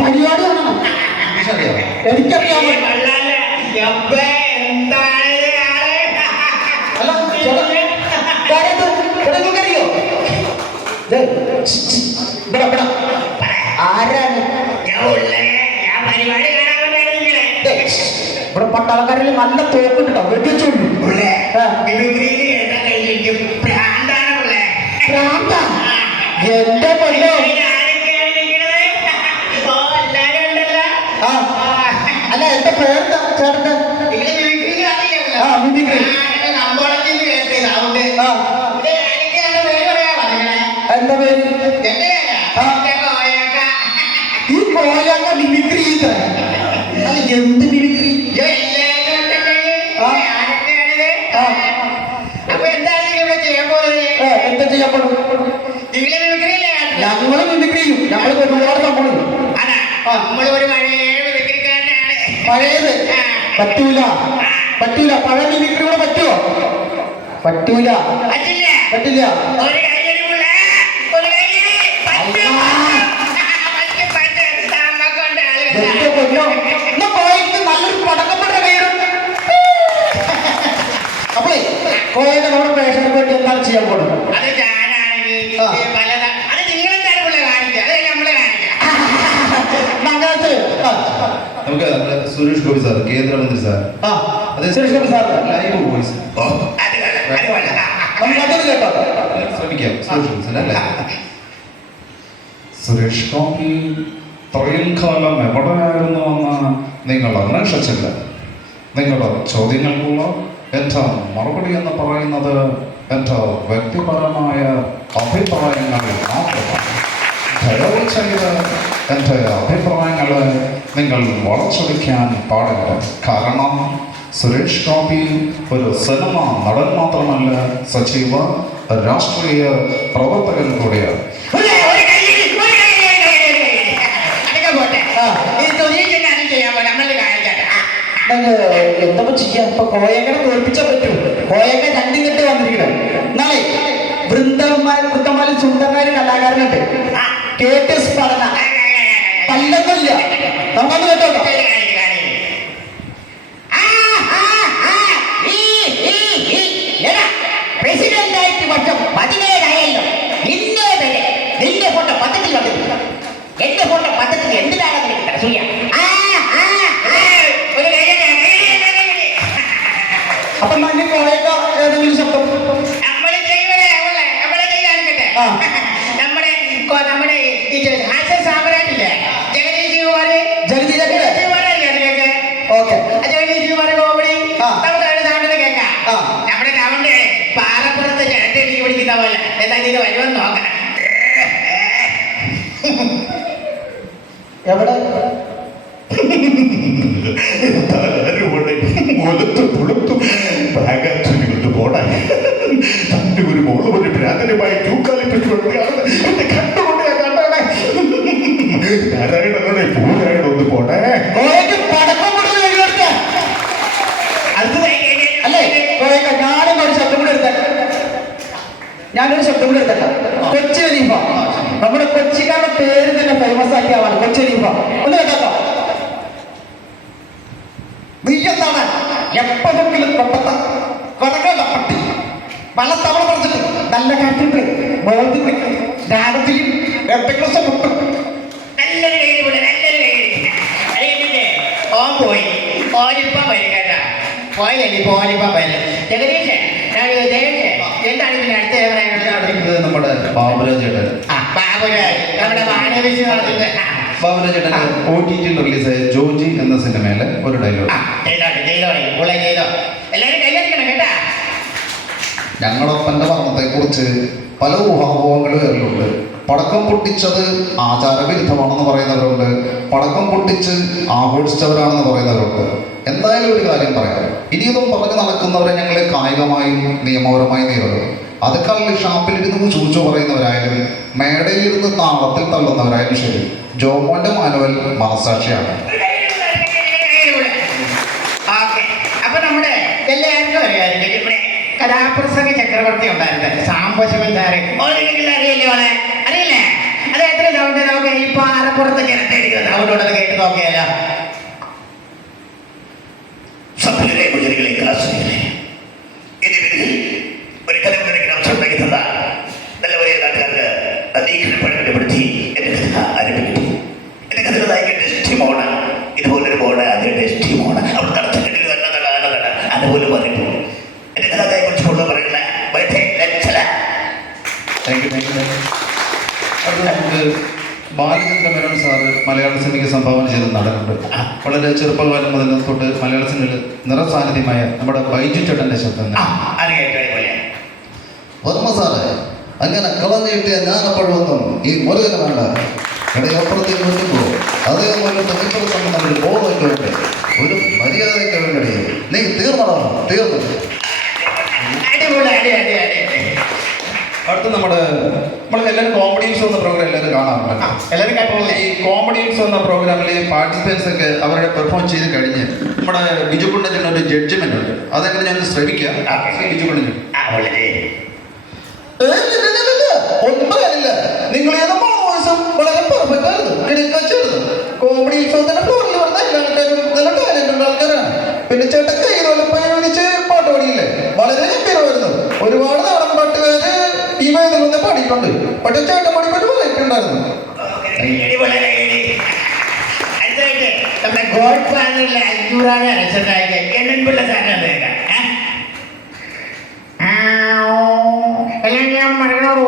പരിപാടി എനിക്കറിയാം. അറിയോ ആരാണ് ഇവിടെ പട്ടാളക്കാരിൽ നല്ല തോക്കുണ്ടോ വെട്ടിച്ചുള്ളൂ. എന്റെ പല്ലോ അല്ല എന്റെ പേരെന്താ ചേട്ടന്റെ? എന്താ പേര്? ഈ കോയാക്ക മിമിക്രി ചെയ്ത എന്ത് മിമിക്രി? എന്താ ചെയ്യാൻ പാടും? ഞങ്ങള് മിമിക്രി ചെയ്യും. ഞങ്ങൾ ഒരുപാട് സംഭവം പഴയത് പറ്റൂല പറ്റൂല. പഴയ മിമിക്രി കൂടെ പറ്റുമോ? പറ്റൂല പറ്റില്ല. നല്ലൊരു പടക്കപ്പെട്ട കയ്യിടും. അപ്പളേ കോയന്റെ നമ്മുടെ പ്രേക്ഷകർക്ക് വേണ്ടി എന്താണ് ചെയ്യാൻ പോകുന്നത്? നമുക്ക് സുരേഷ് ഗോപി സാർ, കേന്ദ്രമന്ത്രി sir, Suresh Gopi sir live voice നമുക്കത് കേട്ടോ. ശ്രമിക്കാം. സുരേഷ് ഗോപി ഇത്രയും കാലം എവിടെയായിരുന്നുവെന്ന് നിങ്ങൾ അന്വേഷിച്ചില്ല. നിങ്ങളുടെ ചോദ്യങ്ങൾക്കുള്ള എൻ്റെ മറുപടി എന്ന് പറയുന്നത് എൻ്റെ വ്യക്തിപരമായ അഭിപ്രായങ്ങൾ മാത്രമാണ്. ദയവ് ചെയ്ത് എൻ്റെ അഭിപ്രായങ്ങൾ നിങ്ങൾ വളച്ചൊടിക്കാൻ പാടില്ല. കാരണം സുരേഷ് ഗോപി ഒരു സിനിമ നടൻ മാത്രമല്ല, സജീവ രാഷ്ട്രീയ പ്രവർത്തകൻ കൂടിയാണ്. എന്താ ചെയ്യാ? ഇപ്പൊ കോയങ്ങനെ തോൽപ്പിച്ചാൽ പറ്റൂ. കോയക്ക രണ്ടും കെട്ട് വന്നിരിക്കണം. നാളെ വൃന്ദമാലി സുന്ദരനായ കലാകാരനുണ്ട്, കേട്ടസ് പഠന പല്ലൊന്നുമില്ല. നമ്മന്ന് കേട്ടോ. പ്രസിഡന്റായിട്ട് വർഷം 17 ഇന്നേ വരെ നിന്റെ ഫോട്ടോ പദ്ധതി വന്നിട്ടില്ല. എന്റെ ഫോട്ടോ പദ്ധതി എന്തിനാണ് സൂര്യ? അപ്പൊ മഞ്ഞ കോയക്ക ഏതെങ്കിലും ശബ്ദം നമ്മുടെ നമ്മുടെ പാറപ്പുറത്ത് ചേട്ടടി പിടിക്കുന്ന പോലെ എന്തായാലും ഇത് വരുമെന്ന് നോക്കാം. എവിടെ തന്റെ ഒരു മോള് ഒരു ഭ്രാന്തനുമായി ചൂക്കാലിപ്പിച്ചു കണ്ടുകൊണ്ട് നാരായണനോടെ പൂരായണൊന്ന് പോട്ടെ. ഞാനൊരു ശബ്ദം കൂടെ എടുത്തല്ല. കൊച്ചി ഖലീഫ, നമ്മുടെ കൊച്ചിക്കാരുടെ പേര് തന്നെ ഫേമസ് ആക്കിയാണ് കൊച്ചി ഖലീഫ. ഒന്ന് കേട്ടോ. നീ എന്താണ് എപ്പോഴെങ്കിലും കൊപ്പത്ത കൊടകളുടെ പട്ടി പല തവണ പറഞ്ഞിട്ട് നല്ല കാറ്റിട്ട് മോദി രാഗത്തിൽ എന്തെങ്കിലും മുട്ടും നല്ലൊരു കയ്യിൽ പോലെ നല്ലൊരു കയ്യിൽ ഓൻ പോയി ഓനിപ്പം വരും കേട്ടോ. പോയില്ലേ ഓനിപ്പം വരും. ജഗദീഷ് എന്താണ് പിന്നെ അടുത്ത പറയാനുള്ളത്? നമ്മുടെ ബാബുരാജ് ചേട്ടൻ. ബാബുരാജ് നമ്മുടെ മാനവിക ബാബുരാജ് ചേട്ടൻ OTT റിലീസായ ജോജി എന്ന സിനിമയിലെ ഒരു ഡയലോഗ്. ഞങ്ങളപ്പൻ്റെ മരണത്തെക്കുറിച്ച് പല ഊഹാപോഹങ്ങളും വരലുണ്ട്. പടക്കം പൊട്ടിച്ചത് ആചാരവിരുദ്ധമാണെന്ന് പറയുന്നവരുണ്ട്, പടക്കം പൊട്ടിച്ച് ആഘോഷിച്ചവരാണെന്ന് പറയുന്നവരുണ്ട്. എന്തായാലും ഒരു കാര്യം പറയാം, ഇനിയൊന്നും പറഞ്ഞു നടക്കുന്നവരെ ഞങ്ങൾ കായികമായും നിയമപരമായി നേരിടും. അതൊക്കെ ഷാപ്പിലിരുന്ന് ചൂച്ചു പറയുന്നവരായാലും മേടയിലിരുന്ന് താളത്തിൽ തള്ളുന്നവരായാലും ശരി, ജോമോന്റെ മാനുവൽ മനസാക്ഷിയാണ്. അപ്പൊ നമ്മുടെ എല്ലാവർക്കും അറിയാമായിരുന്നു ഇവിടെ കഥാപ്രസംഗ ചക്രവർത്തി ഉണ്ടായിരുന്നു സാംബശിവൻ സാറ്. അറിയില്ലേ? അറിയില്ലേ? അത് എത്ര നമുക്ക് ഈ പാറപ്പുറത്ത് ചിരട്ടടിക്കുന്നത് അവനോടത് കേട്ട് നോക്കിയാലോ? സഭയിലെ മുജരികളെ കലാശ്രീകളെ ഇനി വരികിൽ ഒരു കഥ എനിക്ക് അവസരം ഉണ്ടാക്കി തന്ന നല്ല വലിയ നാട്ടുകാർക്ക് അധീക്ഷണപ്പെടുത്തി എന്റെ കഥ ആരംഭിക്കുന്നു. എന്റെ കഥയുടെ നായിക ടെസ്റ്റിമോണ്. ഇതുപോലൊരു ബോർഡ് ആദ്യം ടെസ്റ്റിമോണ്. അവിടെ നടത്തിട്ടില്ല അതുപോലെ പറയുന്നു. എന്റെ കഥയെ കുറിച്ച് കൂടുതൽ പറയുന്ന അത് നമുക്ക് ബാലചന്ദ്ര മേനോൻ സാറ് മലയാള സിനിമയ്ക്ക് സംഭാവന ചെയ്ത നടനുണ്ട്. വളരെ ചെറുപ്പകാലം മുതൽ തൊട്ട് മലയാള സിനിമയിൽ നിറസാന്നിധ്യമായ നമ്മുടെ ബൈജു ചേട്ടന്റെ ശബ്ദം. വർമ്മ സാറ് അങ്ങനെ കളഞ്ഞു കിട്ടിയ ഞാനപ്പോഴൊന്നും ഈ മുരുകന് വേണ്ട. ഇടയപ്പുറത്തേക്ക് വെക്കുമ്പോൾ അതേപോലെ തമ്മിപ്പുറത്തൊന്നും നമ്മൾ ബോധമൊക്കെ വേണ്ടേ, ഒരു മര്യാദയൊക്കെ വേണ്ടേ. നീ തീർന്നോ? തീർന്നു. അടുത്ത് നമ്മളെല്ലാവരും കോമഡി ഷോ എന്ന പ്രോഗ്രാം എല്ലാവരും കാണാറുണ്ട്. എല്ലാവരും ഈ കോമഡി ഷോ എന്ന പ്രോഗ്രാമിൽ പാർട്ടിസിപ്പൻസ് ഒക്കെ അവരുടെ പെർഫോം ചെയ്ത് കഴിഞ്ഞ് നമ്മുടെ ബിജു കുണ്ടത്തിന് ഒരു ജഡ്ജ്മെന്റ് ഉണ്ട്. അതെങ്ങനെ ഞാൻ ശ്രമിക്കാം. ബിജു കുണ്ടൻ ഒന്നും പറയാനില്ല. നിങ്ങൾ ഏതോ വോയിസും വളരെ പെർഫെക്റ്റ് ആയിരുന്നു, കിടക്കാച്ചായിരുന്നു. കോമഡി ഉത്സവത്തിന്റെ ഫ്ലോറിൽ വന്ന എല്ലാ ആൾക്കാരും നല്ല ടാലന്റ് ഉള്ള ആൾക്കാരാണ്. പിന്നെ ചേട്ടൻ കൈതോലെ പണിച്ച് പാട്ട് പാടിയില്ലേ, വളരെ ഗംഭീരമായിരുന്നു. ഒരുപാട് നാടൻ പാട്ടുകാര് ഈ വേദിയിൽ വന്ന് പാടിയിട്ടുണ്ട്. പക്ഷെ ചേട്ടൻ പാടിപ്പറ്റി പറഞ്ഞിട്ടുണ്ടായിരുന്നു. നമ്മുടെ ഗോഡ് ഫാദറിലെ അഞ്ചൂറാണ് അരച്ചതായിട്ട് എണ്ണൻപിള്ള സാധനം കേൾക്കാം. എല്ലാം ഞാൻ മറന്നു.